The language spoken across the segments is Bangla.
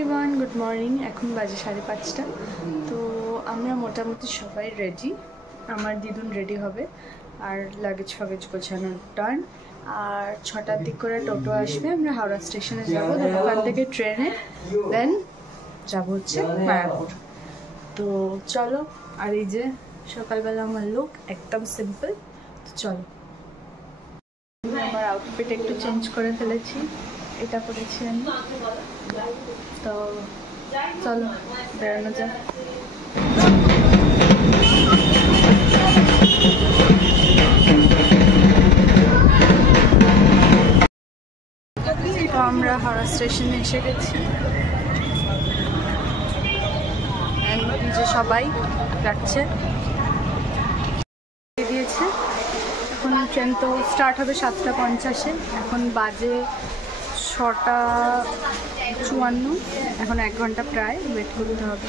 Everyone, good morning. এখন বাজে 5:30। তো আমরা মোটামুটি সবাই রেডি। আমার দিদুন রেডি হবে, আর লাগেজ ফাগেজ গোছানো ডান। আর 6টার দিক করে টোটো আসবে, আমরা হাওড়া স্টেশনে যাবো, ওখান থেকে ট্রেনে দেন যাবো হচ্ছে মায়াপুর। তো চলো। আর এই যে সকালবেলা আমার লুক একদম সিম্পল। তো চলো, আমার আউটফিট একটু চেঞ্জ করে ফেলেছি, এটা করেছি আমি। তো চলো বেরোনো যাক। তো আমরা হাওড়া স্টেশনে এসে গেছি, যে সবাই যাচ্ছে দিয়েছে। এখন ট্রেন তো স্টার্ট হবে 7:50। এখন বাজে 6:54। এখন 1 ঘন্টা প্রায় ওয়েট করতে হবে।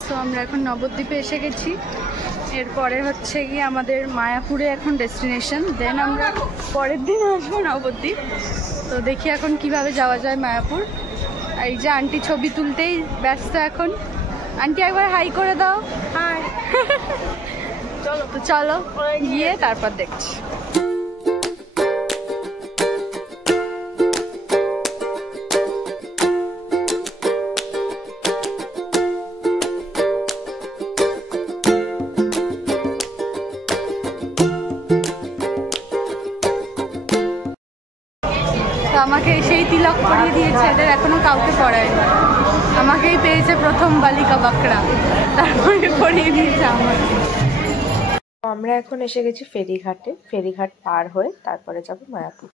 তো আমরা এখন নবদ্বীপে এসে গেছি। এরপরে হচ্ছে গিয়ে আমাদের মায়াপুরে এখন ডেস্টিনেশন, দেন আমরা পরের দিন আসবো নবদ্বীপ। তো দেখি এখন কিভাবে যাওয়া যায় মায়াপুর। আর এই যে আন্টি ছবি তুলতেই ব্যস্ত এখন। আন্টি একবার হাই করে দাও। হাই। চলো তো, চলো গিয়ে তারপর দেখছি। তো আমাকে সেই তিলক পরিয়ে দিয়েছে, এদের এখনো কাউকে পড়ায়নি। আমাকেই পেয়েছে প্রথম বালিকা বাঁকড়া, তারপরে পরিয়ে দিয়েছে আমাকে। আমরা এখন এসে গেছি ফেরিঘাটে। ফেরিঘাট পার হয়ে তারপরে যাব মায়াপুর।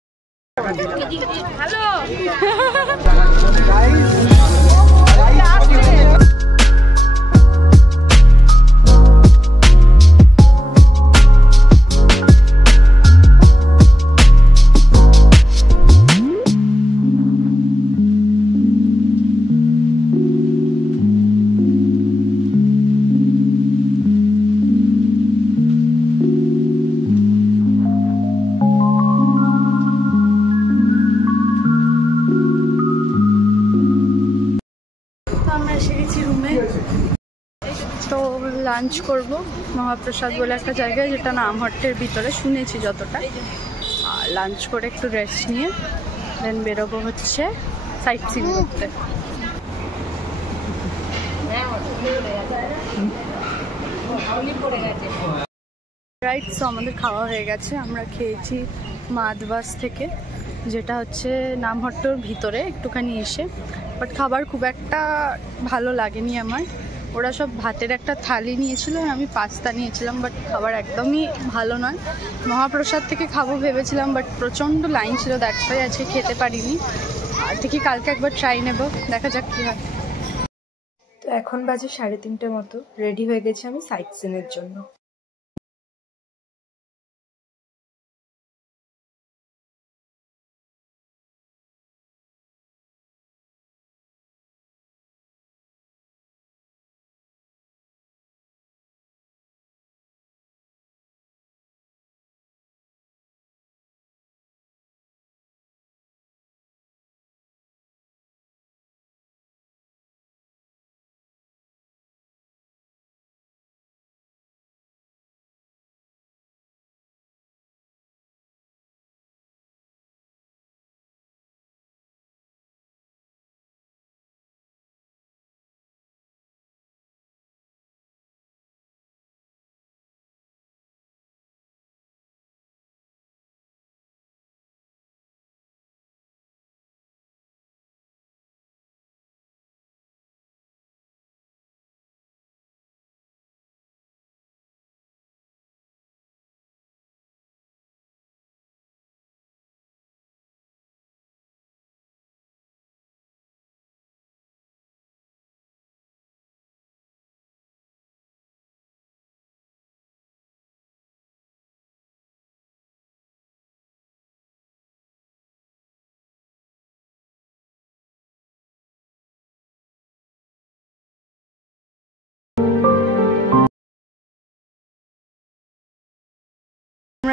তো লাঞ্চ করব মহাপ্রসাদ বলে একটা জায়গায়, যেটা নামহট্টের ভিতরে, শুনেছি যতটা। আর লাঞ্চ করে একটু রেস্ট নিয়ে দেন বেরোবো হচ্ছে সাইট সিন করতে। রাইট, সো আমাদের খাওয়া হয়ে গেছে। আমরা খেয়েছি মাদবাস থেকে, যেটা হচ্ছে নামহট্টর ভিতরে একটুখানি এসে। বাট খাবার খুব একটা ভালো লাগেনি আমার। ওরা সব ভাতের একটা থালি নিয়েছিল, আর আমি পাস্তা নিয়েছিলাম, বাট খাবার একদমই ভালো নয়। মহাপ্রসাদ থেকে খাবো ভেবেছিলাম, বাট প্রচণ্ড লাইন ছিল, দ্যাটসই আজকে খেতে পারিনি। আর দেখি কালকে একবার ট্রাই নেব, দেখা যাক কী হয়। তো এখন বাজে 3:30 মতো, রেডি হয়ে গেছি আমি সাইট সিনের জন্য।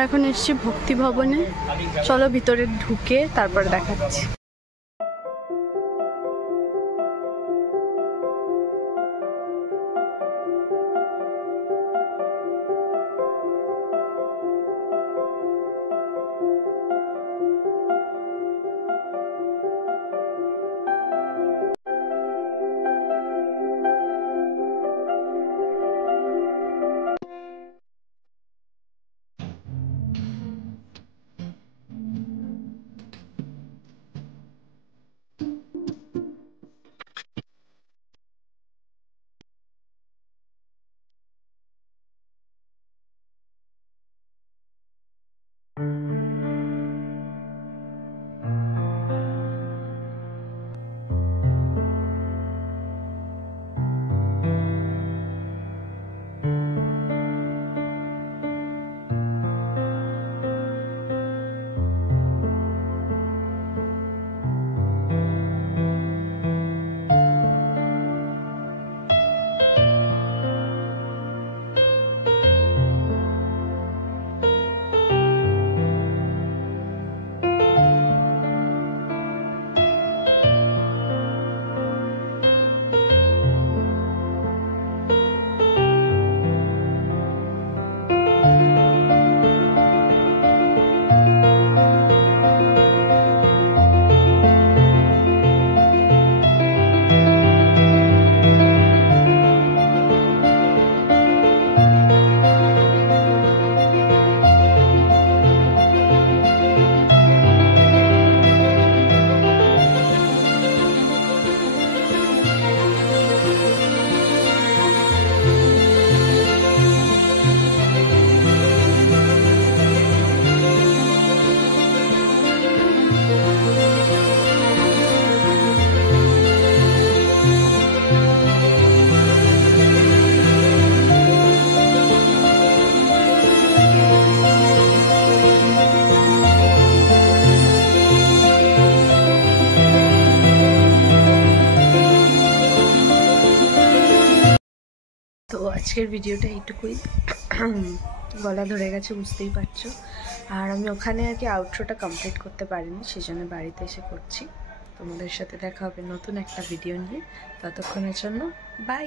এখন এসেছি ভক্তি ভবনে, চলো ভিতরে ঢুকে তারপর দেখাচ্ছি। আজকের ভিডিওটা এইটুকুই, গলা ধরে গেছে বুঝতেই পারছো। আর আমি ওখানে আর কি আউটরোটা কমপ্লিট করতে পারিনি, সেই জন্য বাড়িতে এসে করছি। তোমাদের সাথে দেখা হবে নতুন একটা ভিডিও নিয়ে, ততক্ষণের জন্য বাই।